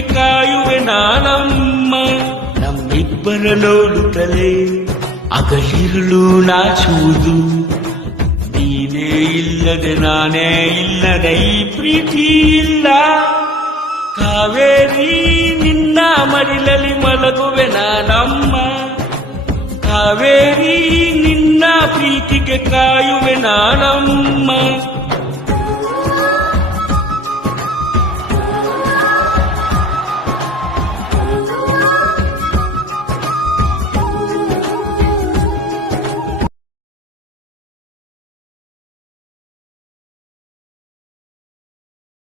ಪ್ರೀತಿಗೆ ಕಾಯುವೆ ನಾನಮ್ಮ. ನಮ್ಮಿಬ್ಬರ ನೋಡುತ್ತಲೇ ಅಗಲಿರುಳು ನಾಚುವುದು, ನೀನೇ ಇಲ್ಲದೆ ನಾನೇ ಇಲ್ಲದೆ ಈ ಪ್ರೀತಿ ಇಲ್ಲ. ಕಾವೇರಿ ನಿನ್ನ ಮಡಿಲಲ್ಲಿ ಮಲಗುವೆ ನಾನಮ್ಮ. ಕಾವೇರಿ ನಿನ್ನ ಪ್ರೀತಿಗೆ ಕಾಯುವೆ ನಾನಮ್ಮ.